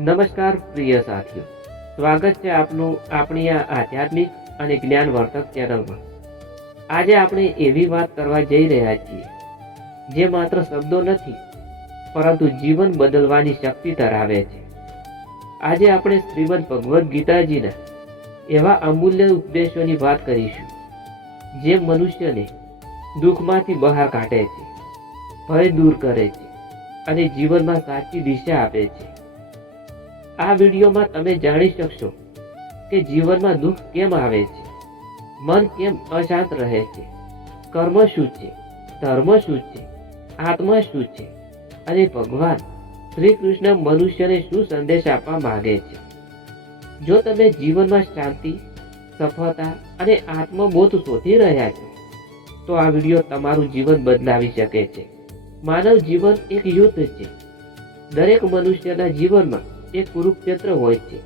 નમસ્કાર પ્રિય સાથીઓ, સ્વાગત છે આપનું આપણી આ આધ્યાત્મિક અને જ્ઞાનવર્ધક ચેનલમાં। આજે આપણે એવી વાત કરવા જઈ રહ્યા છીએ જે માત્ર શબ્દો નથી પરંતુ જીવન બદલવાની શક્તિ ધરાવે છે। આજે આપણે શ્રીમદ ભગવદ્ ગીતાજીના એવા અમૂલ્ય ઉપદેશોની વાત કરીશું જે મનુષ્યને દુઃખમાંથી બહાર કાઢે છે, ભય દૂર કરે છે અને જીવનમાં સાચી દિશા આપે છે। આ વિડીયોમાં તમે જાણી શકશો કે જીવનમાં દુઃખ કેમ આવે છે, મન કેમ અશાંત રહે છે, કર્મ શું છે, ધર્મ શું છે, આત્મા શું છે અને ભગવાન શ્રી કૃષ્ણ મનુષ્યને શું સંદેશ આપવા માંગે છે। જો તમે જીવનમાં શાંતિ, સફળતા અને આત્મબોધ શોધી રહ્યા છો તો આ વિડીયો તમારું જીવન બદલાવી શકે છે। માનવ જીવન એક યુદ્ધ છે। દરેક મનુષ્યના જીવનમાં એક કુરુક્ષેત્ર હોય છે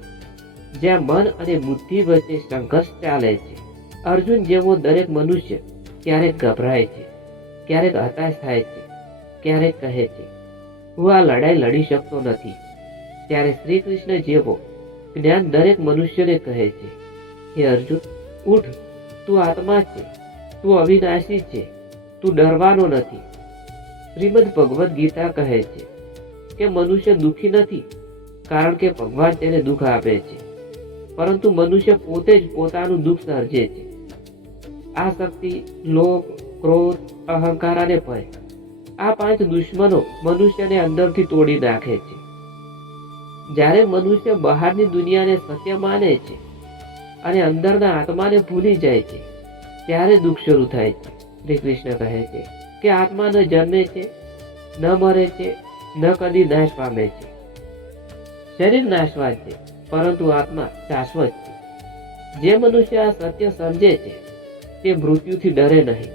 જ્યાં મન અને બુદ્ધિ વચ્ચે સંઘર્ષ ચાલે છે। અર્જુન જેવો દરેક મનુષ્ય ક્યારેક ગભરાય છે, ક્યારેક હતાશ થાય છે, ક્યારેક કહે છે હું આ લડાઈ લડી શકતો નથી। ત્યારે શ્રી કૃષ્ણ જેવો જ્ઞાન દરેક મનુષ્યને કહે છે, હે અર્જુન, ઉઠ, તું આત્મા છે, તું અવિનાશી છે, તું ડરવાનો નથી। શ્રીમદ ભગવદ્ ગીતા કહે છે કે મનુષ્ય દુઃખી નથી કારણ કે ભગવાન તેને દુઃખ આપે છે, પરંતુ મનુષ્ય પોતે જ પોતાનું દુઃખ સર્જે છે। આ શક્તિ, લોભ, ક્રોધ, અહંકાર અને ભય, આ 5 દુશ્મનો મનુષ્યને અંદરથી તોડી નાખે છે। જ્યારે મનુષ્ય બહારની દુનિયાને સત્ય માને છે અને અંદરના આત્માને ભૂલી જાય છે ત્યારે દુઃખ શરૂ થાય છે। શ્રી કૃષ્ણ કહે છે કે આત્મા ન જન્મે છે, ન મરે છે, ન કદી નાશ પામે છે। શરીર નાશવાન છે પરંતુ આત્મા શાશ્વત છે। જે મનુષ્ય આ સત્ય સમજે છે તે મૃત્યુથી ડરે નહીં,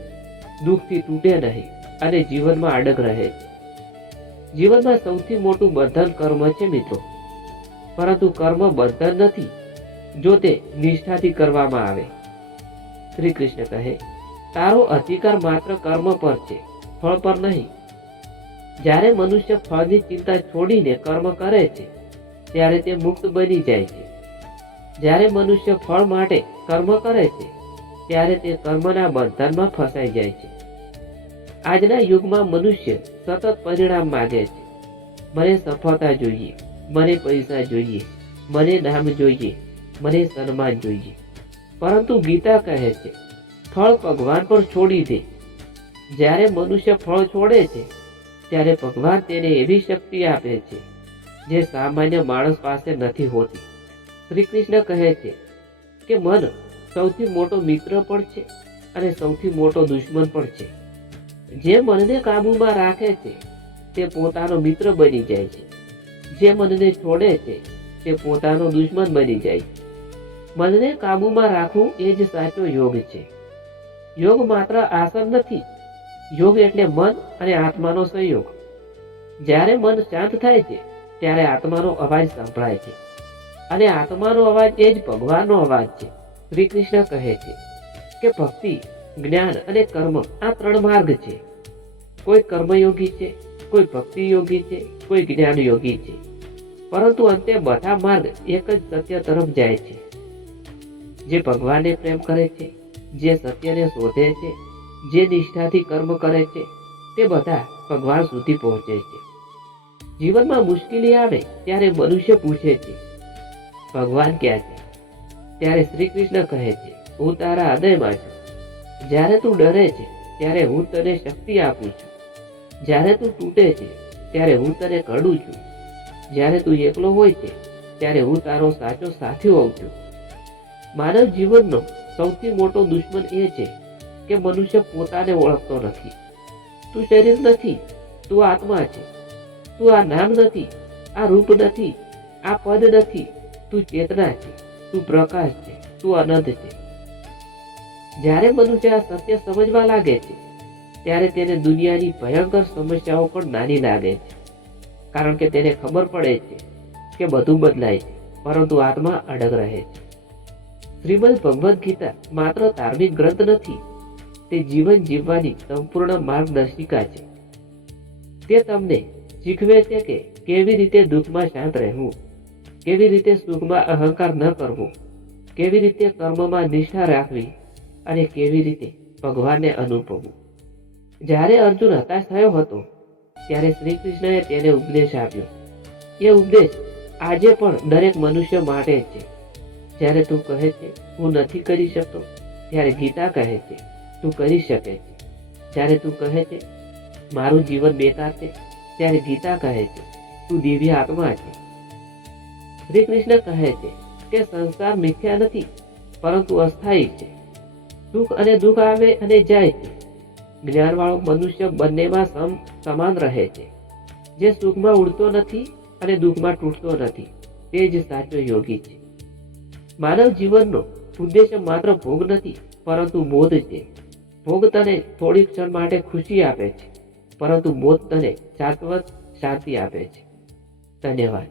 દુઃખથી તૂટે નહીં અને જીવનમાં અડગ રહે છે। જીવનમાં સૌથી મોટું બંધન કર્મ છે મિત્રો, પરંતુ કર્મ બંધન નથી જો તે નિષ્ઠાથી કરવામાં આવે। શ્રી કૃષ્ણ કહે, તારો અધિકાર માત્ર કર્મ પર છે, ફળ પર નહીં। જ્યારે મનુષ્ય ફળની ચિંતા છોડીને કર્મ કરે છે ત્યારે તે મુક્ત બની જાય છે। જ્યારે મનુષ્ય ફળ માટે કર્મ કરે છે ત્યારે તે કર્મના બંધનમાં ફસાઈ જાય છે। આજના યુગમાં મનુષ્ય સતત પરિણામ માંગે છે। મને સફળતા જોઈએ, મને પૈસા જોઈએ, મને નામ જોઈએ, મને સન્માન જોઈએ, પરંતુ ગીતા કહે છે ફળ ભગવાન પર છોડી દે। જ્યારે મનુષ્ય ફળ છોડે છે ત્યારે ભગવાન તેને એવી શક્તિ આપે છે જે સામાન્ય માણસ પાસે નથી હોતી। શ્રી કૃષ્ણ કહે છે કે મન સૌથી મોટો મિત્ર પણ છે અને સૌથી મોટો દુશ્મન પણ છે। જે મનને કાબૂમાં રાખે છે તે પોતાનો મિત્ર બની જાય છે, જે મનને છોડે છે તે પોતાનો દુશ્મન બની જાય છે। મનને કાબૂમાં રાખવું એ જ સાચો યોગ છે। યોગ માત્ર આસન નથી, યોગ એટલે મન અને આત્માનો સંયોગ। જ્યારે મન શાંત થાય છે ત્યારે આત્માનો અવાજ સંભળાય છે અને આત્માનો અવાજ એ જ ભગવાનનો અવાજ છે। શ્રી કૃષ્ણ કહે છે કે ભક્તિ, જ્ઞાન અને કર્મ આ 3 માર્ગ છે। કોઈ કર્મયોગી છે, કોઈ ભક્તિ યોગી છે, કોઈ જ્ઞાન યોગી છે, પરંતુ અંતે બધા માર્ગ એક જ સત્ય તરફ જાય છે। જે ભગવાનને પ્રેમ કરે છે, જે સત્યને શોધે છે, જે નિષ્ઠાથી કર્મ કરે છે તે બધા ભગવાન સુધી પહોંચે છે। જીવનમાં મુશ્કેલી આવે ત્યારે મનુષ્ય પૂછે છે ભગવાન ક્યાં છે? ત્યારે શ્રી કૃષ્ણ કહે છે હું તારા હૃદયમાં છું। જ્યારે તું ડરે છે ત્યારે હું તને શક્તિ આપું છું, જ્યારે તું તૂટે છે ત્યારે હું તને ઘડું છું, જ્યારે તું એકલો હોય છે ત્યારે હું તારો સાચો સાથી હોઉં છું। માનવ જીવનનો સૌથી મોટો દુશ્મન એ છે કે મનુષ્ય પોતાને ઓળખતો નથી। તું શરીર નથી, તું આત્મા છે। તું આ નામ નથી, આ રૂપ નથી, આ પદ નથી, તું ચેતના છે, તું પ્રકાશ છે, તું અનંત છે। જ્યારે મનુષ્ય આ સત્ય સમજવા લાગે છે ત્યારે તેને દુનિયાની ભયંકર સમસ્યાઓ પણ નાની લાગે છે, કારણ કે તેને ખબર પડે છે કે બધું બદલાય છે પરંતુ આત્મા અડગ રહે છે। શ્રીમદ ભગવદ્ ગીતા માત્ર ધાર્મિક ગ્રંથ નથી, તે જીવન જીવવાની સંપૂર્ણ માર્ગદર્શિકા છે। તે તમને શીખવે છે કે કેવી રીતે દુઃખમાં શાંત રહેવું, કેવી રીતે સુખમાં અહંકાર ન કરવો, કેવી રીતે કર્મમાં નિષ્ઠા રાખવી અને કેવી રીતે ભગવાનને અનુભવવું. જ્યારે અર્જુન હતાશ થયો હતો ત્યારે શ્રી કૃષ્ણએ તેને ઉપદેશ આપ્યો. એ ઉપદેશ આજે પણ દરેક મનુષ્ય માટે જ છે. જ્યારે તું કહે છે હું નથી કરી શકતો, ત્યારે ગીતા કહે છે તું કરી શકે છે. જ્યારે તું કહે છે મારું જીવન બેકાર છે, ત્યારે ગીતા કહે છે તું દિવ્ય આત્મા છે. શ્રી કૃષ્ણ કહે છે કે સંસાર મિથ્યા નથી પરંતુ અસ્થાયી છે. સુખ અને દુઃખ આવે અને જાય છે. જ્ઞાનવાળો મનુષ્ય બંનેમાં સમાન રહે છે. જે સુખમાં ઉડતો નથી અને દુઃખમાં તૂટતો નથી તે જ સાચો યોગી છે. માનવ જીવનનો ઉદ્દેશ્ય માત્ર ભોગ નથી પરંતુ બોધ છે. ભોગ તને થોડી ક્ષણ માટે ખુશી આપે છે પરંતુ બોધ તને શાશ્વત શાંતિ આપે છે. ધન્યવાદ.